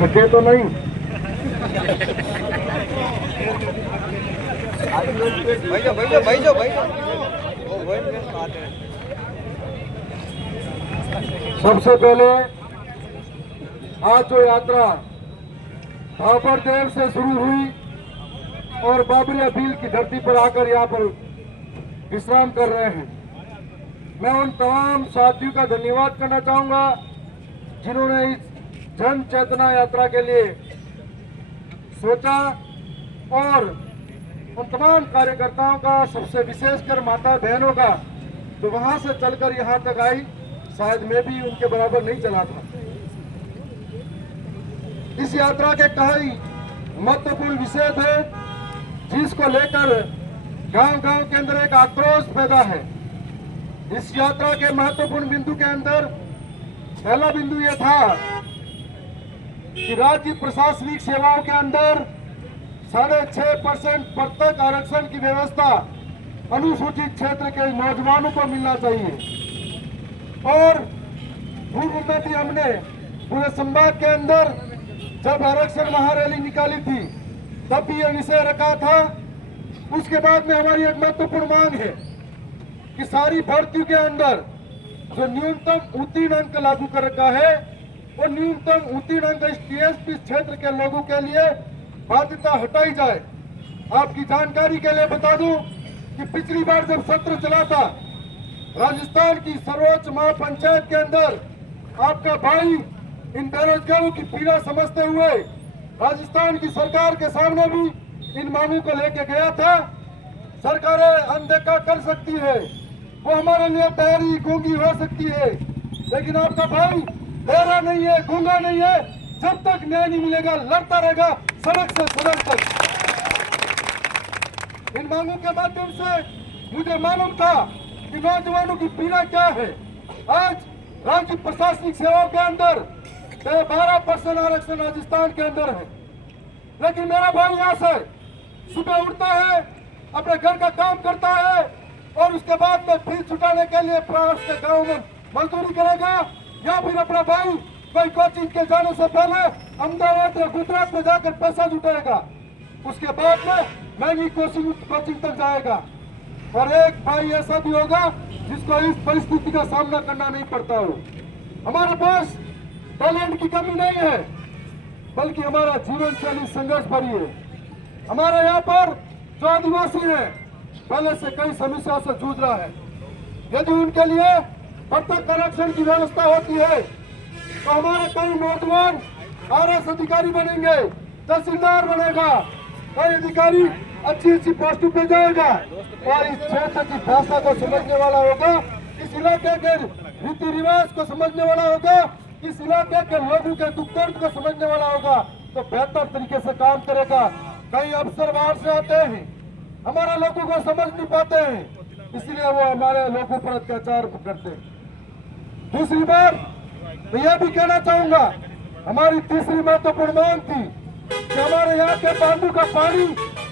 थके तो नहीं? सबसे पहले आज जो यात्रा भापरदेव से शुरू हुई और बाबरी अपील की धरती पर आकर यहाँ पर विश्राम कर रहे हैं, मैं उन तमाम साथियों का धन्यवाद करना चाहूंगा जिन्होंने इस जन चेतना यात्रा के लिए सोचा, और उन तमाम कार्यकर्ताओं का, सबसे विशेषकर माता बहनों का जो वहां से चलकर यहाँ तक आई। शायद मैं भी उनके बराबर नहीं चला था। इस यात्रा के कई महत्वपूर्ण विषय थे जिसको लेकर गांव-गांव के अंदर एक आक्रोश पैदा है। इस यात्रा के महत्वपूर्ण बिंदु के अंदर पहला बिंदु यह था कि राज्य प्रशासनिक सेवाओं के अंदर 6.5% प्रत्येक आरक्षण की व्यवस्था अनुसूचित क्षेत्र के नौजवानों को मिलना चाहिए। और पूर्व में भी हमने पूरे संभाग के अंदर जब आरक्षण महारैली निकाली थी तब भी यह विषय रखा था। उसके बाद में हमारी एक महत्वपूर्ण मांग है कि सारी भर्तियों के अंदर जो न्यूनतम उत्तीर्ण अंक लागू कर रखा है वो न्यूनतम उत्तीर्ण अंक इस टीएसपी क्षेत्र के लोगों के लिए बाध्यता हटाई जाए। आपकी जानकारी के लिए बता दूं कि पिछली बार जब सत्र चला था राजस्थान की सर्वोच्च महापंचायत के अंदर आपका भाई इन बेरोजगारों की पीड़ा समझते हुए राजस्थान की सरकार के सामने भी इन मांगों को लेके गया था। सरकारें अनदेखा कर सकती है, वो हमारे लिए बहरी गूंगी हो सकती है, लेकिन आपका भाई बहरा नहीं है, गूंगा नहीं है। जब तक न्याय नहीं मिलेगा लड़ता रहेगा सड़क से सड़क तक। इन मांगों के माध्यम से मुझे मालूम था कि नौजवानों की पीड़ा क्या है। आज राज्य प्रशासनिक सेवाओं के अंदर 12% आरक्षण राजस्थान के अंदर है, लेकिन मेरा भाई यहाँ से सुबह उठता है, अपने घर का काम करता है और उसके बाद में फीस छुटाने के लिए प्रयास के गाँव में मजदूरी करेगा, या फिर अपना भाई कोई कोचिंग के जाने से पहले अहमदाबाद या गुजरात में जाकर पैसा जुटाएगा, उसके बाद में महंगी कोचिंग तक जाएगा। और एक भाई ऐसा भी होगा जिसको इस परिस्थिति का सामना करना नहीं पड़ता हो। हमारे पास टैलेंट की कमी नहीं है, बल्कि हमारा जीवन शैली संघर्ष भरी है। हमारे यहाँ पर जो आदिवासी है पहले से कई समस्या से जूझ रहा है। यदि उनके लिए प्रत्येक आरक्षण की व्यवस्था होती है तो हमारे कई नौजवान आरएस अधिकारी बनेंगे, तहसीलदार बनेगा, कई अधिकारी अच्छी पोस्टों पे जाएगा और इस क्षेत्र की भाषा को समझने वाला होगा, इस इलाके के रीति रिवाज को समझने वाला होगा, इस इलाके के लोगों के दुख दर्द को समझने वाला होगा, तो बेहतर तरीके से काम करेगा। कई अफसर बाहर से आते हैं, हमारे लोगों को समझ नहीं पाते हैं, इसलिए वो हमारे लोगों पर अत्याचार करते हैं। दूसरी बार मैं यह भी कहना चाहूंगा, हमारी तीसरी महत्वपूर्ण मांग थी कि हमारे यहाँ के बांधों का पानी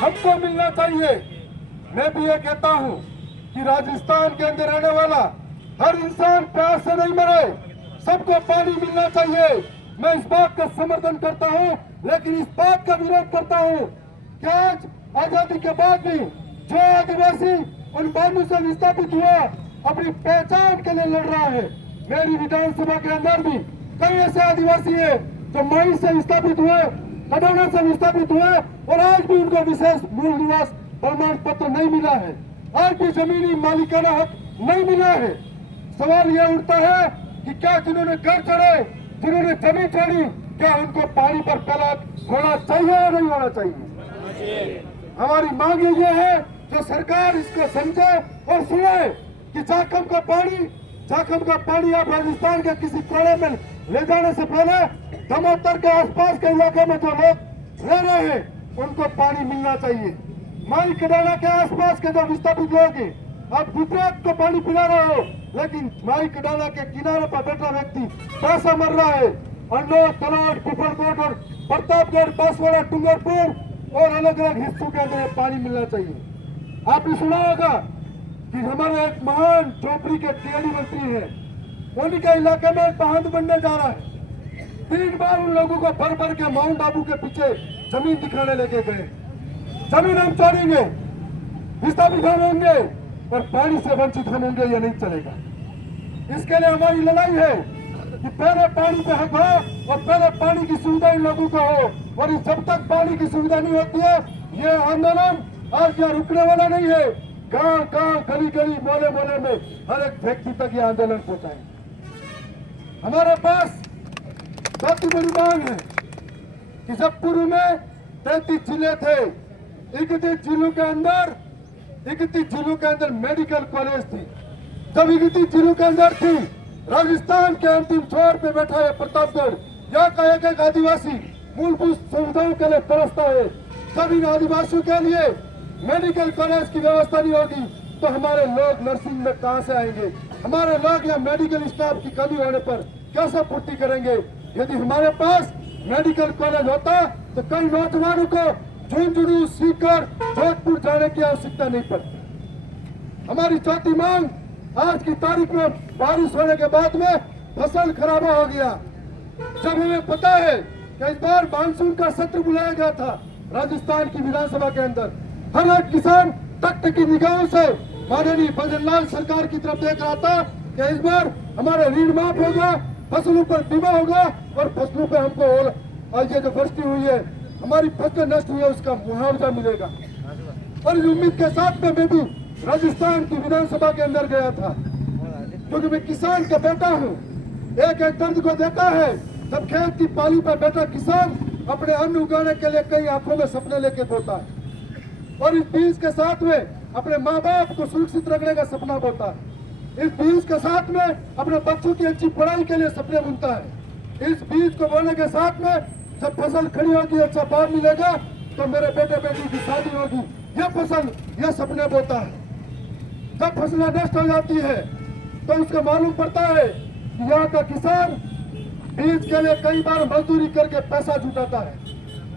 हमको मिलना चाहिए। मैं भी ये कहता हूँ कि राजस्थान के अंदर रहने वाला हर इंसान प्यास से नहीं मरे, सबको पानी मिलना चाहिए। मैं इस बात का समर्थन करता हूँ, लेकिन इस बात का विरोध करता हूँ कि आज आजादी के बाद भी जो आदिवासी उन बांधों से विस्थापित हुआ अपनी पहचान के लिए लड़ रहा है। मेरी विधानसभा के अंदर भी कई ऐसे आदिवासी है जो मई से विस्थापित हुए, कटौना से विस्थापित हुए और आज भी उनको विशेष मूल निवास प्रमाण पत्र नहीं मिला है, आज भी जमीनी मालिकाना हक नहीं मिला है। सवाल यह उठता है कि क्या जिन्होंने घर चढ़े, जिन्होंने जमीन चढ़ी, क्या उनको पानी पर पहला होना चाहिए या नहीं होना चाहिए? हमारी मांग ये है जो सरकार इसको समझे और सुने कि जाखम का पानी आप राजस्थान के किसी कोने में ले जाने से पहले दमोतर के आसपास के इलाके में जो लोग रह रहे हैं उनको पानी मिलना चाहिए। माई कडाना के आसपास के जो विस्थापित लोग हैं, आप गुजरात को पानी पिला रहे हो, लेकिन माई कडाना के किनारे पर बैठा व्यक्ति पैसा मर रहा है। अन्नौर, तलाट, कुफरकोट और प्रतापगढ़, बांसवाड़ा, डूंगरपुर और अलग अलग हिस्सों के अंदर पानी मिलना चाहिए। आपने सुना होगा कि हमारे एक महान चौपड़ी के टीआरडी मंत्री है, उन्हीं के इलाके में एक बांध बनने जा रहा है। 3 बार उन लोगों को भर भर के माउंट आबू के पीछे जमीन दिखाने लेके गए। जमीन हम छोड़ेंगे, विस्थापित हम होंगे, पर पानी से वंचित हम होंगे, ये नहीं चलेगा। इसके लिए हमारी लड़ाई है कि पहले पानी पे हक हो और पहले पानी की सुविधा इन लोगों को हो। और जब तक पानी की सुविधा नहीं होती है, ये आंदोलन आज यहाँ रुकने वाला नहीं है। गांव गांव, गली गली, मोहल्ले मोहल्ले में हर एक व्यक्ति तक ये आंदोलन पहुंचाएंगे। हमारे पास बहुत ही बड़ी मांग है कि जब पूर्व में 33 जिले थे, 31 जिलों के अंदर मेडिकल कॉलेज थी। जब 31 जिलों के अंदर थी, राजस्थान के अंतिम छोर पे बैठा है प्रतापगढ़, यहाँ का एक एक आदिवासी मूलभूत सुविधाओं के लिए तरसता है। जब इन आदिवासियों के लिए मेडिकल कॉलेज की व्यवस्था नहीं होगी तो हमारे लोग नर्सिंग में कहां से आएंगे? हमारे लोग या मेडिकल स्टाफ की कमी होने पर कैसे पूर्ति करेंगे? यदि हमारे पास मेडिकल कॉलेज होता तो कई नौजवानों को झुंझुनू, सीकर, जोधपुर जाने की आवश्यकता नहीं पड़ती। हमारी चौथी मांग, आज की तारीख में बारिश होने के बाद में फसल खराबा हो गया। जब हमें पता है कि इस बार मानसून का सत्र बुलाया गया था राजस्थान की विधानसभा के अंदर, हर एक किसान टकटकी निगाहों से माननीय भजनलाल सरकार की तरफ देख रहा था कि इस बार हमारे ऋण माफ होगा, फसलों पर बीमा होगा और फसलों पे हमको और ये जो वृष्टि हुई है, हमारी फसल नष्ट हुई है, उसका मुआवजा मिलेगा। और इस उम्मीद के साथ में मैं भी राजस्थान की विधानसभा के अंदर गया था, क्योंकि मैं किसान का बेटा हूँ। एक एक दर्द को देखा है जब खेत की पाली पर बैठा किसान अपने अन्न उगाने के लिए कई आंखों में सपने लेके बोता है, और इस बीज के साथ में अपने माँ बाप को सुरक्षित रखने का सपना बोता है। इस बीज के साथ में अपने बच्चों की अच्छी पढ़ाई के लिए सपने बुनता है। इस बीज को बोने के साथ में जब फसल खड़ी होगी, अच्छा भाव मिलेगा तो मेरे बेटे बेटी की शादी होगी, ये फसल, ये सपने बोता है। जब फसलें नष्ट हो जाती है तो उसको मालूम पड़ता है कि यहाँ का किसान बीज के लिए कई बार मजदूरी करके पैसा जुटाता है।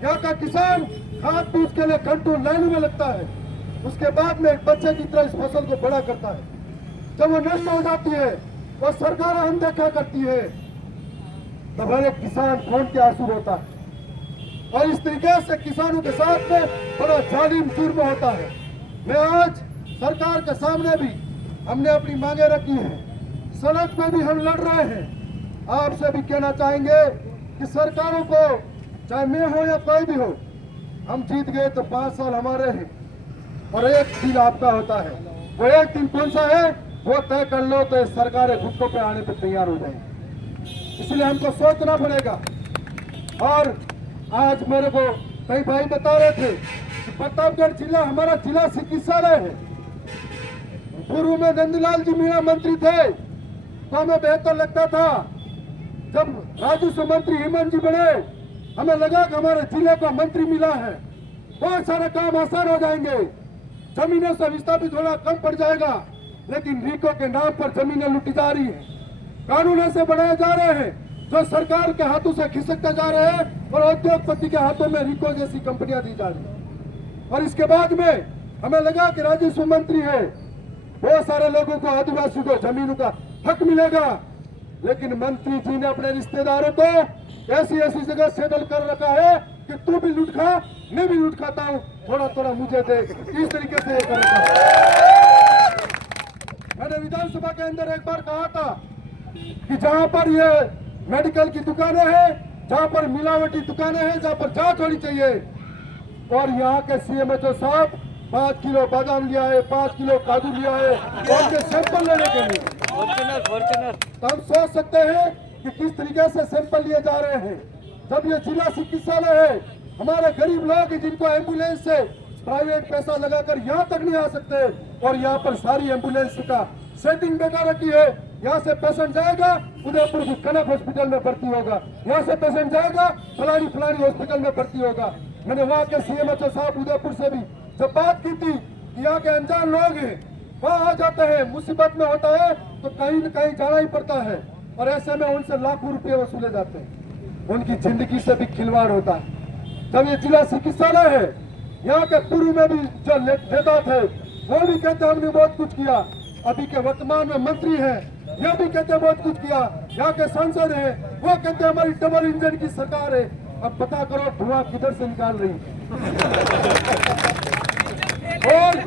यहाँ का किसान खाद बीज के लिए घंटों लाइन में लगता है, उसके बाद में एक बच्चे की तरह इस फसल को बड़ा करता है। जब वो नष्ट हो जाती है तो सरकार अनदेखा करती है, तब हर एक किसान खून के आंसू रोता है। और इस तरीके से किसानों के साथ में बड़ा जालिम जुर्म होता है। मैं आज सरकार के सामने भी हमने अपनी मांगे रखी हैं, सड़क पे भी हम लड़ रहे हैं। आपसे भी कहना चाहेंगे कि सरकारों को, चाहे मैं हो या कोई भी हो, हम जीत गए तो 5 साल हमारे हैं और एक दिन आपका होता है। वो एक दिन कौन सा है वो तय कर लो तो सरकारें घुटनों पे आने पे तैयार हो जाएंगी। इसलिए हमको सोचना पड़ेगा। और आज मेरे को कई भाई बता रहे थे कि प्रतापगढ़ जिला हमारा जिला चिकित्सालय है। पूर्व में नंदलाल जी मीणा मंत्री थे तो हमें बेहतर लगता था। जब राजस्व मंत्री हेमंत जी बने, हमें लगा कि हमारे जिले को मंत्री मिला है, बहुत सारे काम आसान हो जाएंगे, जमीनों से विस्थापित होना कम पड़ जाएगा। लेकिन रिको के नाम पर जमीनें लूटी जा रही है, कानून ऐसे बनाए जा रहे हैं जो सरकार के हाथों से खिसकते जा रहे हैं और उद्योगपति के हाथों में रिको जैसी कंपनियां दी जा रही है। और इसके बाद में हमें लगा कि राजस्व मंत्री है, बहुत सारे लोगों को, आदिवासियों को जमीनों का हक मिलेगा। लेकिन मंत्री जी ने अपने रिश्तेदारों को ऐसी ऐसी जगह सेटल कर रखा है कि तू भी लूट खा, मैं भी लूट खाता हूँ, थोड़ा थोड़ा मुझे दे, इस तरीके से ये कर रखा है। मैंने विधानसभा के अंदर एक बार कहा था कि जहां पर ये मेडिकल की दुकानें हैं, जहां पर मिलावटी दुकानें हैं, जहां पर जांच होनी चाहिए। और यहाँ के सीएमएचओ साहब 5 किलो बादाम लिया है, 5 किलो काजू लिया है और के सैंपल लेने के लिए। तो हम सोच सकते हैं कि किस तरीके से सैंपल लिए जा रहे हैं। जब ये जिला चिकित्सालय है, हमारे गरीब लोग जिनको एम्बुलेंस से प्राइवेट पैसा लगाकर यहाँ तक नहीं आ सकते, और यहाँ पर सारी एम्बुलेंस का सेटिंग बेकार रखी है। यहाँ से पेशेंट जाएगा उदयपुर की कनक हॉस्पिटल में भर्ती होगा, यहाँ से पेशेंट जाएगा फलानी फलानी हॉस्पिटल में भर्ती होगा। मैंने वहाँ के सीएमएचओ साहब उदयपुर से भी जब बात की थी कि यहाँ के अनजान लोग हैं, वहाँ आ जाते हैं, मुसीबत में होता है तो कहीं न कहीं जाना ही पड़ता है, और ऐसे में उनसे लाखों रुपये वसूले जाते हैं, उनकी जिंदगी से भी खिलवाड़ होता है। जब ये जिला चिकित्सालय है, यहाँ के पूर्व में भी जो नेता थे वो भी कहते हमने बहुत कुछ किया, अभी के वर्तमान में मंत्री हैं ये भी कहते हैं बहुत कुछ किया, यहाँ के सांसद है वो कहते हैं हमारी डबल इंजन की सरकार है। अब पता करो धुआं किधर से निकाल रही और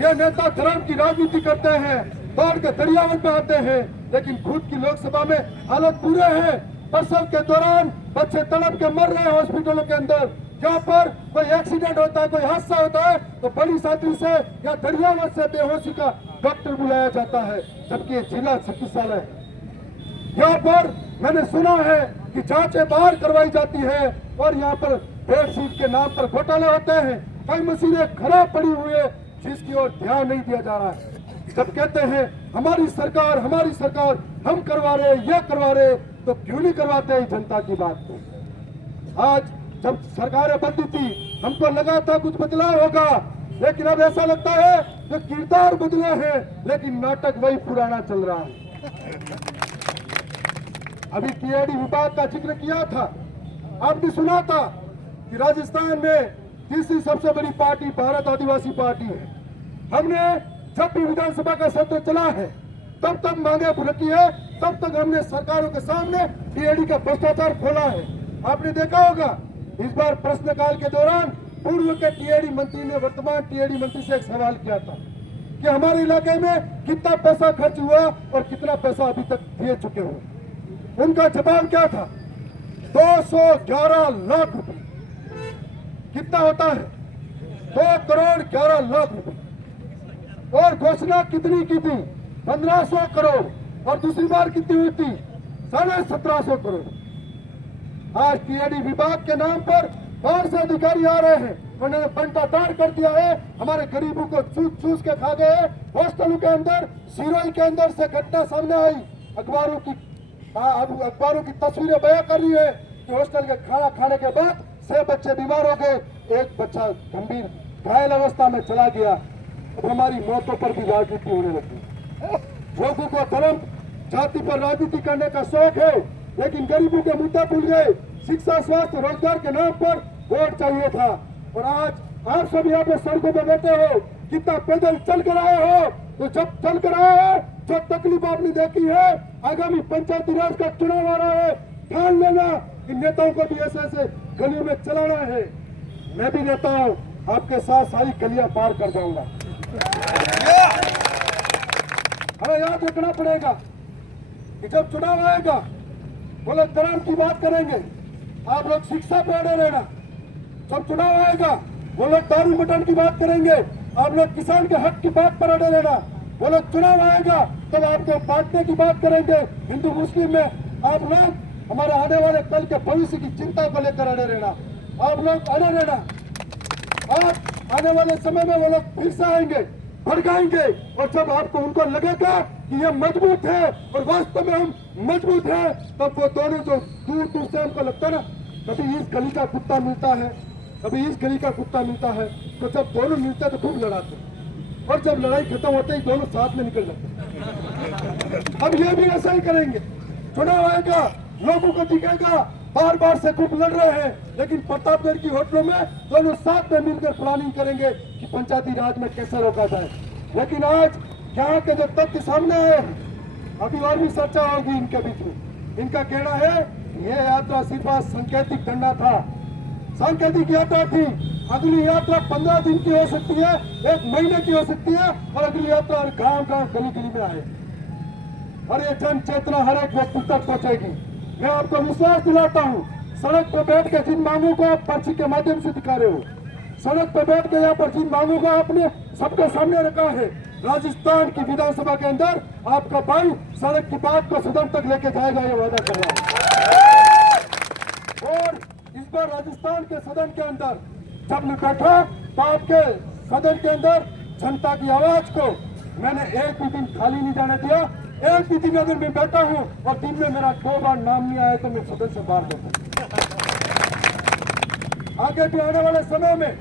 ये नेता धर्म की राजनीति करते हैं, दौड़ के दरियावन में आते हैं, लेकिन खुद की लोकसभा में हालत बुरे हैं। प्रसव के दौरान बच्चे तड़प के मर रहे हैं हॉस्पिटलों के अंदर। जहाँ पर कोई एक्सीडेंट होता है, कोई हादसा होता है तो बड़ी साथी से या दरियावन से बेहोशी का डॉक्टर बुलाया जाता है, जबकि ये जिला चिकित्सालय है। यहाँ पर मैंने सुना है कि जांचें बाहर करवाई जाती है और यहाँ पर बेडशीट के नाम पर घोटाले होते हैं, कई मशीनें खराब पड़ी हुई है जिसकी ओर ध्यान नहीं दिया जा रहा है। जब कहते हैं हमारी सरकार हम करवा रहे, ये करवा रहे, तो क्यों नहीं करवाते हैं जनता की बात को। आज जब सरकारें बदली थी हमको लगा था कुछ बदलाव होगा, लेकिन अब ऐसा लगता है कि किरदार बदले हैं लेकिन नाटक वही पुराना चल रहा है। अभी टीआईडी विभाग का जिक्र किया था, आपने सुना था कि राजस्थान में तीसरी सबसे बड़ी पार्टी भारत आदिवासी पार्टी है। हमने जब भी विधानसभा का सत्र चला है तब तक मांगे रखी है, तब तक हमने सरकारों के सामने टीआईडी का भ्रष्टाचार खोला है। आपने देखा होगा इस बार प्रश्नकाल के दौरान पूर्व के टीआईडी मंत्री ने वर्तमान टीआईडी मंत्री से एक सवाल किया था कि हमारे इलाके में कितना पैसा खर्च हुआ और कितना पैसा अभी तक दिए चुके हो। उनका जवाब क्या था? 211 लाख रुपए। कितना होता है? 2 करोड़ 11 लाख रुपए। और घोषणा कितनी की थी? 1500 करोड़। और दूसरी बार कितनी हुई थी? 1750 करोड़। आज टीआईडी विभाग के नाम पर बाहर से अधिकारी आ रहे हैं, उन्होंने बंटाधार कर दिया है, हमारे गरीबों को चूस के खा गए। हॉस्टलों के अंदर, सिरोही के अंदर से घटना सामने आई, अखबारों की तस्वीरें बयां कर रही है कि हॉस्टल के खाना खाने के बाद 6 बच्चे बीमार हो गए, एक बच्चा गंभीर घायल अवस्था में चला गया। अब हमारी मौतों पर भी राजनीति होने लगी। लोगों को धर्म जाति पर राजनीति करने का शौक है, लेकिन गरीबों के मुद्दे भूल गए। शिक्षा, स्वास्थ्य, रोजगार के नाम पर वोट चाहिए था। और आज आप सब यहाँ पे सड़कों पे बैठे हो, कितना पैदल चल कर आए हो, तो जब चल कर आए हो, जो तकलीफ आपने देखी है, आगामी पंचायती राज का चुनाव आ रहा है, ठान लेना कि नेताओं को भी ऐसे ऐसे गलियों में चलाना है। मैं भी नेता हूँ, आपके साथ सारी गलियां पार कर जाऊंगा। हमें याद रखना पड़ेगा कि जब चुनाव आएगा वो लोग धर्म की बात करेंगे, आप लोग शिक्षा पे अड़े रहना। जब चुनाव आएगा वो लोग दारू मटन की बात करेंगे, आप लोग किसान के हक की बात पर अड़े रहना। वो लोग चुनाव आएगा तब आपको बांटने की बात करेंगे हिंदू मुस्लिम में, आप लोग हमारे आने वाले कल के भविष्य की चिंता को लेकर अड़े रहना। आप लोग अड़े रहना, आप आने वाले समय में वो लोग फिर से आएंगे, भड़काएंगे, और जब आपको उनको लगेगा कि ये मजबूत है और वास्तव में हम मजबूत हैं, तब वो दोनों जो दूर दूर से हमको लगता है ना, कभी इस गली का कुत्ता मिलता है, कभी इस गली का कुत्ता मिलता है, तो जब दोनों मिलते हैं तो खूब लड़ाते हैं, और जब लड़ाई खत्म होते ही दोनों साथ में निकल जाते हैं। अब ये भी ऐसा ही करेंगे। चुनाव आएगा, लोगों को दिखेगा बार बार से खूब लड़ रहे हैं, लेकिन प्रतापगढ़ की होटलों में दोनों साथ में मिलकर प्लानिंग करेंगे कि पंचायती राज में कैसे रोका जाए। लेकिन आज यहाँ के जो तथ्य सामने आए, अभी और भी चर्चा होगी इनके बीच में। इनका कहना है ये यात्रा सिर्फ सांकेतिक धरना था, सांकेतिक यात्रा थी, अगली यात्रा 15 दिन की हो सकती है, 1 महीने की हो सकती है, और अगली यात्रा गांव गांव गली गली में आए और ये जन चेतना हर एक व्यक्ति तक पहुंचेगी। मैं आपको विश्वास दिलाता हूँ, सड़क पर बैठ के जिन मांगों को आप पर्ची के माध्यम से दिखा रहे हो, सड़क पर बैठ के यहाँ पर जिन मांगों को आपने सबके सामने रखा है, राजस्थान की विधानसभा के अंदर आपका भाई सड़क की बात को सदन तक लेके जाएगा, ये वादा कर रहा है। और इस बार राजस्थान के सदन के अंदर जब मैं बैठा तो आपके सदन के अंदर जनता की आवाज को मैंने एक भी दिन खाली नहीं जाने दिया। एक भी दिन अगर मैं बैठा हूं और दिन में मेरा 2 बार नाम नहीं आया तो मैं सदन से बाहर देता। आगे भी आने वाले समय में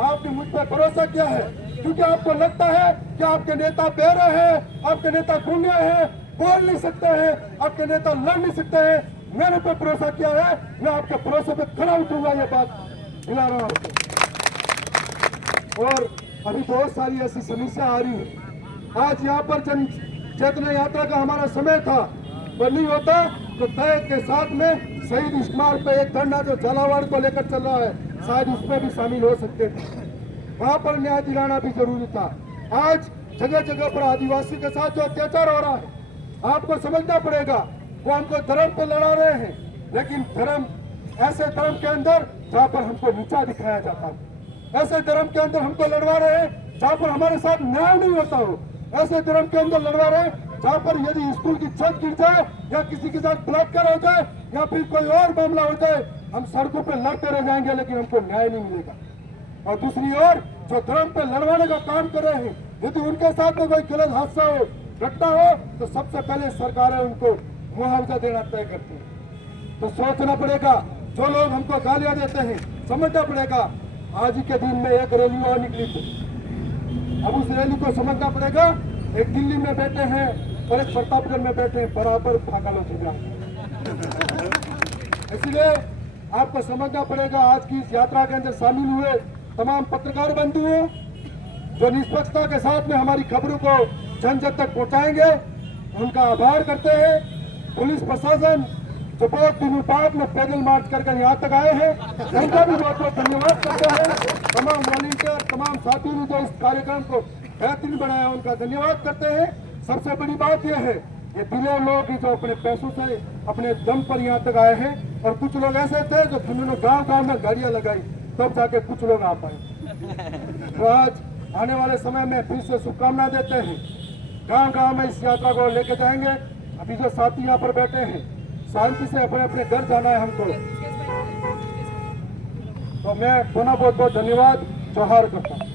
आपने मुझ पर भरोसा किया है, क्योंकि आपको लगता है कि आपके नेता बेरे हैं, आपके नेता गूंगे हैं, बोल नहीं सकते हैं, आपके नेता लड़ नहीं सकते हैं। मेरे पे भरोसा किया है, मैं आपके भरोसे पे खड़ा उतरूंगा, ये बात दिला रहा हूं। और अभी बहुत सारी ऐसी समस्या आ रही है। आज यहाँ पर चैतन्य यात्रा का हमारा समय था, पर नहीं होता तो तय के साथ में शहीद स्मारक पे एक धरना जो झालावाड़ को लेकर चल रहा है, शायद उसमें भी शामिल हो सकते थे। वहां पर न्याय दिलाना भी जरूरी था। आज जगह जगह पर आदिवासी के साथ जो अत्याचार हो रहा है, आपको समझना पड़ेगा। वो हमको धर्म पे लड़ा रहे हैं, लेकिन धर्म ऐसे धर्म के अंदर जहाँ पर हमको नीचा दिखाया जाता है, ऐसे धर्म के अंदर हमको लड़वा रहे हैं जहाँ पर हमारे साथ न्याय नहीं होता हो, ऐसे धर्म के अंदर लड़वा रहे हैं जहाँ पर यदि स्कूल की छत गिर जाए या किसी के साथ बलात्कार हो जाए या फिर कोई और मामला हो जाए, हम सड़कों पे लड़ते रह जाएंगे लेकिन हमको न्याय नहीं मिलेगा। और दूसरी ओर जो धर्म पे लड़वाने का काम कर रहे हैं, यदि उनके साथ में कोई गलत हादसा हो, घटना हो, तो सबसे पहले सरकारें उनको मुआवजा देना तय करती है। तो सोचना पड़ेगा, जो लोग हमको गालियां देते हैं, समझना पड़ेगा आज ही के दिन में एक रैली और निकली थी। अब उस रैली को समझना पड़ेगा, एक दिल्ली में बैठे हैं और एक प्रतापगढ़ में बैठे हैं, बराबर फागलों से जाए। इसलिए आपको समझना पड़ेगा, आज की इस यात्रा के अंदर शामिल हुए तमाम पत्रकार बंधुओं जो निष्पक्षता के साथ में हमारी खबरों को जन जन तक पहुंचाएंगे, उनका आभार करते हैं। पुलिस प्रशासन जो बहुत दिनों बाद में पैदल मार्च करके यहाँ तक आए हैं, उनका भी बहुत बहुत धन्यवाद करते हैं। तमाम वॉलंटियर, तमाम साथियों ने जो इस कार्यक्रम को बेहतरीन बनाया, उनका धन्यवाद करते हैं। सबसे बड़ी बात यह है, ये दिले लोग जो अपने पैसों से अपने दम पर यहाँ तक आए हैं, और कुछ लोग ऐसे थे जो जिन्होंने गांव-गांव में गाड़ियां लगाई, तब जाके कुछ लोग आ पाए। तो आज आने वाले समय में फिर से शुभकामनाएं देते हैं। गांव-गांव में इस यात्रा को लेके जाएंगे। अभी जो साथी यहाँ पर बैठे हैं, शांति से अपने अपने घर जाना है हमको। तो मैं पुनः बहुत बहुत धन्यवाद जोहार करता हूँ।